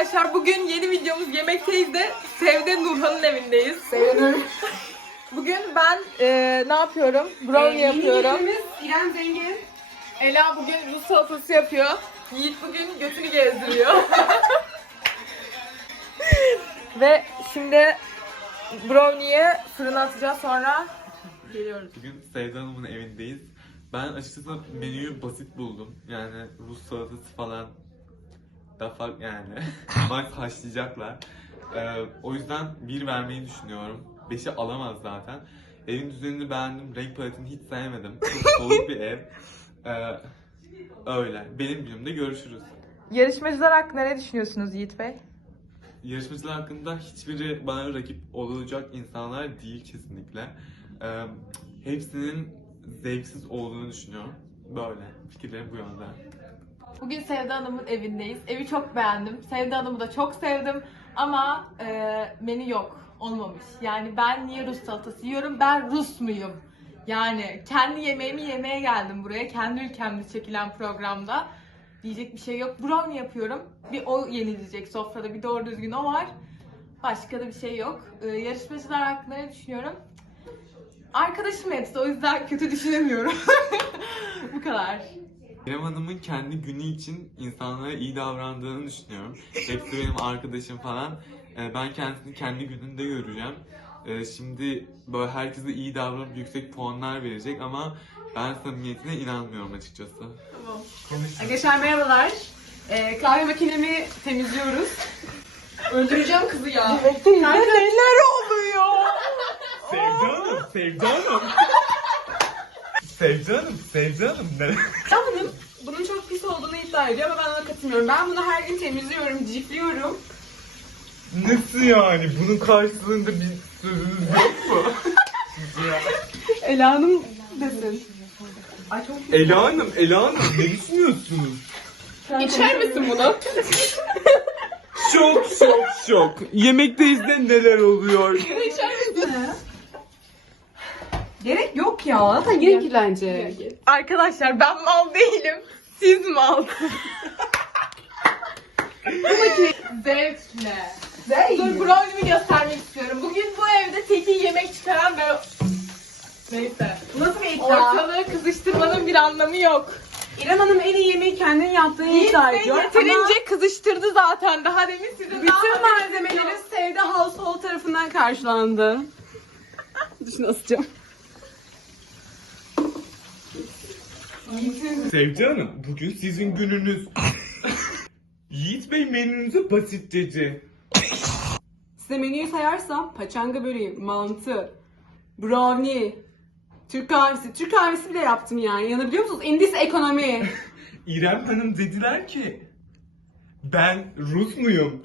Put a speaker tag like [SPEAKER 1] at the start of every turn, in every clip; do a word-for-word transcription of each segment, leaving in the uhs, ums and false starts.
[SPEAKER 1] Arkadaşlar bugün yeni videomuz Yemekteyiz de Sevde Nurhan'ın evindeyiz.
[SPEAKER 2] Sevde
[SPEAKER 1] Bugün ben e, ne yapıyorum? Brownie
[SPEAKER 2] ee,
[SPEAKER 1] yapıyorum.
[SPEAKER 2] Yeni İrem Zengin.
[SPEAKER 1] Ela bugün Rus salatası yapıyor. Yiğit bugün götünü gezdiriyor. Ve şimdi brownie'yi fırına atacağız, sonra geliyoruz.
[SPEAKER 3] Bugün Sevda Hanım'ın evindeyiz. Ben açıkçası menüyü basit buldum. Yani Rus salatası falan da fark yani. Max haşlayacaklar. Ee, o yüzden bir vermeyi düşünüyorum. beşi alamaz zaten. Evin düzenini beğendim. Renk paletini hiç sevmedim. Çok soğuk bir ev. Ee, öyle. Benim günümde görüşürüz.
[SPEAKER 1] Yarışmacılar hakkında ne düşünüyorsunuz Yiğit Bey?
[SPEAKER 3] Yarışmacılar hakkında hiçbiri bana rakip olacak insanlar değil kesinlikle. Ee, hepsinin zevksiz olduğunu düşünüyorum. Böyle. Fikirlerim bu yönde.
[SPEAKER 1] Bugün Sevda Hanım'ın evindeyiz. Evi çok beğendim. Sevda Hanım'ı da çok sevdim. Ama e, menü yok. Olmamış. Yani ben niye Rus salatası yiyorum? Ben Rus muyum? Yani kendi yemeğimi yemeye geldim buraya. Kendi ülkemde çekilen programda. Diyecek bir şey yok. Brownie yapıyorum. Bir o yenilecek sofrada. Bir doğru düzgün o var. Başka da bir şey yok. E, yarışmacılar hakkında ne düşünüyorum? Arkadaşım hepsi. O yüzden kötü düşünemiyorum. Bu kadar.
[SPEAKER 3] İrem Hanım'ın kendi günü için insanlara iyi davrandığını düşünüyorum. Hepsi benim arkadaşım falan. Ee, Ben kendisini kendi gününde göreceğim. Ee, Şimdi böyle herkese iyi davranıp yüksek puanlar verecek ama ben samimiyetine inanmıyorum açıkçası.
[SPEAKER 1] Tamam.
[SPEAKER 2] Arkadaşlar merhabalar. Ee, kahve makinemi temizliyoruz. Öldüreceğim kızı ya.
[SPEAKER 1] Neler oluyor?
[SPEAKER 3] Sevda Hanım, Sevda Hanım. Sevda Hanım, Sevda Hanım ne?
[SPEAKER 2] Hanım bunun çok pis olduğunu iddia ediyor ama ben ona katılmıyorum. Ben bunu her gün temizliyorum, cifliyorum.
[SPEAKER 3] Nasıl yani? Bunun karşılığında bir sözünüz yok mu?
[SPEAKER 2] Ela Hanım desin. Ay çok pis.
[SPEAKER 3] Ela Hanım, Ela Hanım ne düşünüyorsunuz?
[SPEAKER 2] İçer misin bunu?
[SPEAKER 3] Şok, şok, şok. Yemekteyiz de neler oluyor?
[SPEAKER 2] İçer misin? Gerek yok ya. Zaten gerek kirlenecek.
[SPEAKER 1] Arkadaşlar ben mal değilim. Siz mal. Zevkle. Dur brownie'mi göstermek istiyorum. Bugün bu evde tek iyi yemek çıkaran ben... Neyse.
[SPEAKER 2] Nasıl bir iddia?
[SPEAKER 1] Ortalığı kızıştırmanın bir anlamı yok.
[SPEAKER 2] İrem Hanım en iyi yemeği kendinin yaptığını iddia
[SPEAKER 1] Yiğit Bey
[SPEAKER 2] ediyor.
[SPEAKER 1] yeterince
[SPEAKER 2] Ama
[SPEAKER 1] kızıştırdı zaten. Daha demin sizin daha...
[SPEAKER 2] bütün malzemeleri Sevde Household tarafından karşılandı. Düşün asacağım.
[SPEAKER 3] Sevda Hanım, bugün sizin gününüz. Yiğit Bey menünüzü basit dedi.
[SPEAKER 2] Size menüyü sayarsam paçanga böreği, mantı, brownie, Türk kahvesi. Türk kahvesi bile yaptım yani. Yanabiliyor musunuz? Endis ekonomi.
[SPEAKER 3] İrem Hanım dediler ki ben Rus muyum?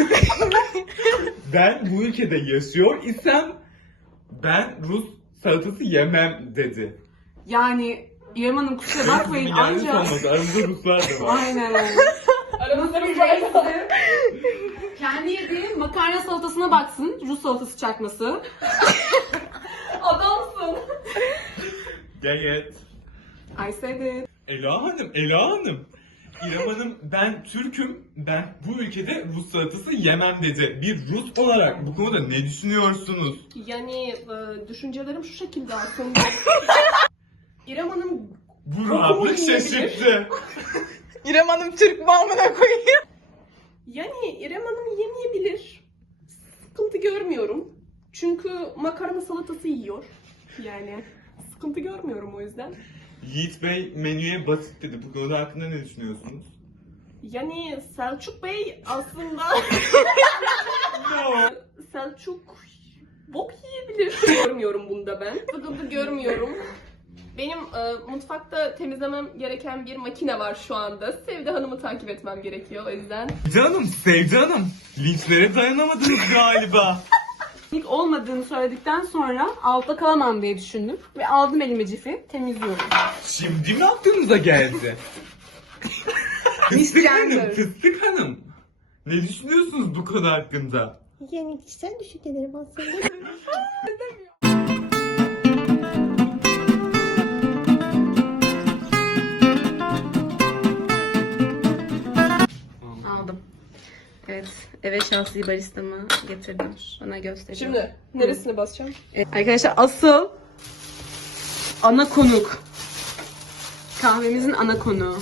[SPEAKER 3] Ben bu ülkede yaşıyor isem ben Rus salatası yemem dedi.
[SPEAKER 2] Yani İrem Hanım kusura bakmayın
[SPEAKER 3] Yani
[SPEAKER 2] ancak...
[SPEAKER 3] olmaz, aramızda Ruslar da var.
[SPEAKER 2] Aynen.
[SPEAKER 1] Aramızda bir
[SPEAKER 2] Size kendi yediği makarna salatasına baksın. Rus salatası çakması.
[SPEAKER 1] adamsın.
[SPEAKER 3] Gayet.
[SPEAKER 2] I said it.
[SPEAKER 3] Ela Hanım, Ela Hanım. İrem Hanım ben Türk'üm, ben bu ülkede Rus salatası yemem dedi. Bir Rus olarak bu konuda ne düşünüyorsunuz?
[SPEAKER 4] Yani e, düşüncelerim şu şekilde aslında. İrem Hanım
[SPEAKER 3] Bu rahatlık şaşırttı.
[SPEAKER 1] İrem Hanım Türk bağımına koyuyor.
[SPEAKER 4] yani İrem Hanım yemeyebilir. Sıkıntı görmüyorum. Çünkü makarna salatası yiyor. Yani sıkıntı görmüyorum o yüzden.
[SPEAKER 3] Yiğit Bey menüye basit dedi. Bu konu hakkında ne düşünüyorsunuz?
[SPEAKER 4] Yani Selçuk Bey aslında
[SPEAKER 3] No.
[SPEAKER 4] Selçuk bok yiyebilir. Görmüyorum bunda ben. Sıkıntı görmüyorum. Benim e, mutfakta temizlemem gereken bir makine var şu anda. Sevde Hanım'ı takip etmem gerekiyor o yüzden.
[SPEAKER 3] Canım, Sevda Hanım. Linçlere dayanamadınız galiba.
[SPEAKER 2] İlk olmadığını söyledikten sonra altta kalamam diye düşündüm. Ve aldım elime cifi. Temizliyorum.
[SPEAKER 3] Şimdi mi aklınıza geldi? Fıstık Hanım,
[SPEAKER 2] Misgendir.
[SPEAKER 3] Fıstık Hanım. Ne düşünüyorsunuz bu konu hakkında?
[SPEAKER 5] Yani kişisel düşüncelerim aslında.
[SPEAKER 2] Aldım. Evet. eve şahsi baristamı getirdim. Bana gösteriyor.
[SPEAKER 4] Şimdi neresine basacağım?
[SPEAKER 2] Evet, arkadaşlar asıl ana konuk. Kahvemizin ana konuğu.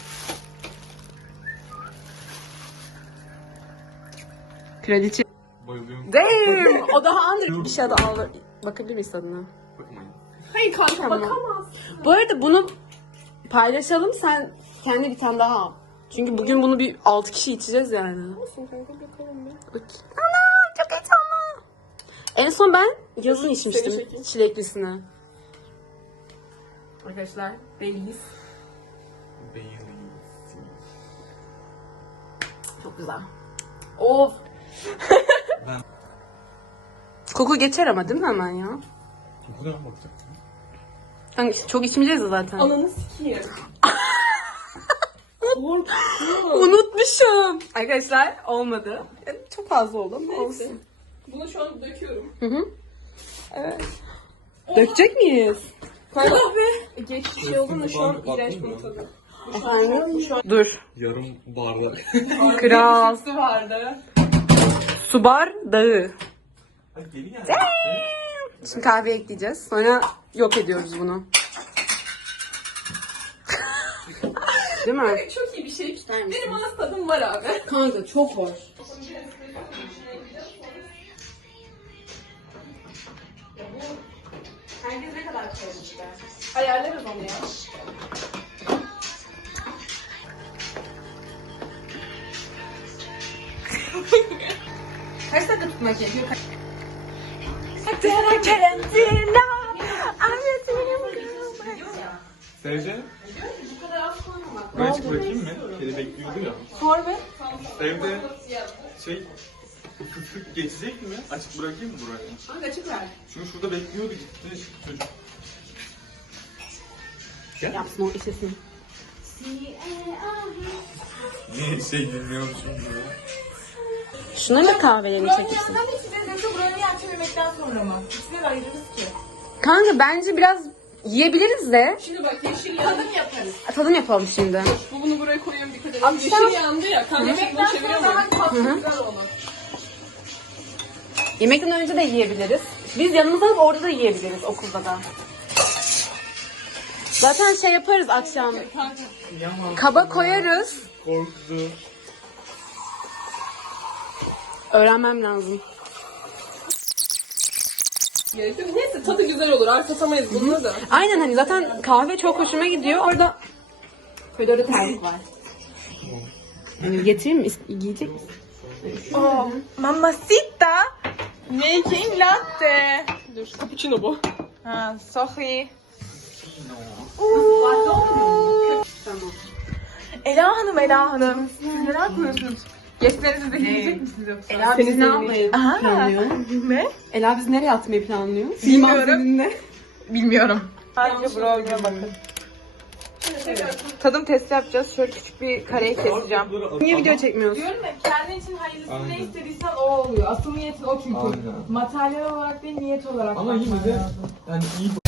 [SPEAKER 2] Kraliçe.
[SPEAKER 3] Bayılıyorum.
[SPEAKER 2] Damn! O daha under bir şey adı al. Bakabilir miyiz tadına?
[SPEAKER 3] Bakmayın.
[SPEAKER 4] Hayır kanka
[SPEAKER 2] Tamam.
[SPEAKER 4] bakamaz.
[SPEAKER 2] Bu arada bunu paylaşalım, sen kendi bir tane daha al. Çünkü bugün bunu bir altı kişi içeceğiz yani.
[SPEAKER 4] Olsun kanka bakalım ya.
[SPEAKER 2] Ana çok heyecanlı. En son ben yazın içmiştim
[SPEAKER 4] Seni çekeyim.
[SPEAKER 2] çileklisini. Arkadaşlar Baileys.
[SPEAKER 3] Bayılıyorum.
[SPEAKER 2] Çok güzel. Of.
[SPEAKER 3] Ben-
[SPEAKER 2] Koku geçer ama değil mi hemen ya?
[SPEAKER 3] Kokuna mı bakacaksın?
[SPEAKER 2] Hani çok içmeyeceğiz ya zaten.
[SPEAKER 4] Ananı sikeyim. Korktum.
[SPEAKER 2] Unutmuşum. Arkadaşlar olmadı. Yani çok fazla oldu ama
[SPEAKER 4] Neyse.
[SPEAKER 2] olsun.
[SPEAKER 4] Bunu şu an döküyorum.
[SPEAKER 2] Hı hı. Evet. Dökecek miyiz?
[SPEAKER 4] Kanka be. Geç bir şey oldu mu şu an iğrenç bunun tadı.
[SPEAKER 2] Dur.
[SPEAKER 3] Yarım bardak.
[SPEAKER 2] Kral.
[SPEAKER 4] Su vardı.
[SPEAKER 2] Subar Dağı.
[SPEAKER 3] Ay deli geldi.
[SPEAKER 2] Şimdi kahve ekleyeceğiz. Sonra yok ediyoruz bunu. Değil mi?
[SPEAKER 4] Çok iyi bir şey. Benim ağız tadım var abi.
[SPEAKER 2] Kanka çok hoş. Herkes ne kadar koymuş be?
[SPEAKER 4] Ayarlarız onu ya.
[SPEAKER 2] Kaç dakika tutmak gerekiyor?
[SPEAKER 3] Sevce? Ben açık bırakayım mı? Kedi bekliyordu ya.
[SPEAKER 2] Sor be.
[SPEAKER 3] Sevde şey fıstık geçecek mi? Açık bırakayım mı burayı?
[SPEAKER 2] Kanka açık ver.
[SPEAKER 3] Çünkü şurada bekliyordu gitti çocuk.
[SPEAKER 2] Yapsın o işesini.
[SPEAKER 3] Niye şey dinliyormuşum gibi.
[SPEAKER 2] Şuna da kahvelerini çekilsin.
[SPEAKER 1] Brownie içeceğiz yoksa brownie akşam yemekten sonra mı? İkisini de ayırırız ki.
[SPEAKER 2] Kanka bence biraz yiyebiliriz de
[SPEAKER 4] Şimdi bak yeşil yandı.
[SPEAKER 1] Tadım yaparız.
[SPEAKER 2] tadım yapalım şimdi.
[SPEAKER 4] Bu bunu buraya koyuyorum dikkat edin.
[SPEAKER 1] Akşam-
[SPEAKER 4] Yeşil yandı ya. Kanka bunu
[SPEAKER 1] Yemekten
[SPEAKER 4] çeviriyor
[SPEAKER 1] sonra
[SPEAKER 4] muyum?
[SPEAKER 1] daha tatlı güzel olur.
[SPEAKER 2] Yemekten önce de yiyebiliriz. Biz yanımıza alıp orada da yiyebiliriz okulda da. Zaten şey yaparız akşam. Kaba koyarız.
[SPEAKER 3] Korktu.
[SPEAKER 2] Öğrenmem lazım.
[SPEAKER 4] Gerek yok. Neyse tadı güzel olur. Artatamayız bununla da.
[SPEAKER 2] Aynen hani zaten kahve çok hoşuma gidiyor. Orada koridorda terlik var. Yani getireyim mi? İst- Giyecek misin?
[SPEAKER 1] Oh, mamacita. Making latte.
[SPEAKER 4] Dur. Cappuccino bu.
[SPEAKER 1] Ha, sorry.
[SPEAKER 2] Tamam.
[SPEAKER 1] Ela Hanım, Ela Hanım. Siz neler koyuyorsunuz? Geçlerinizi de yiyecek misiniz yoksa?
[SPEAKER 2] Ela bizi ne yapmayı
[SPEAKER 1] Aha.
[SPEAKER 2] planlıyor?
[SPEAKER 1] Ne?
[SPEAKER 2] Ela bizi nereye atmayı planlıyor?
[SPEAKER 1] Bilmiyorum. Bilmiyorum. Sadece brownie'e bakın. Tadım testi yapacağız. Şöyle küçük bir kareyi keseceğim.
[SPEAKER 2] Niye video çekmiyorsun?
[SPEAKER 1] Diyorum ya kendin için hayırlısını ne
[SPEAKER 3] Aynen.
[SPEAKER 1] istediysen o oluyor. Asıl niyetin o çünkü.
[SPEAKER 3] Aynen.
[SPEAKER 1] Materyal olarak değil niyet olarak.
[SPEAKER 3] Ama yine
[SPEAKER 1] bakman
[SPEAKER 3] de
[SPEAKER 1] lazım.
[SPEAKER 3] yani iyi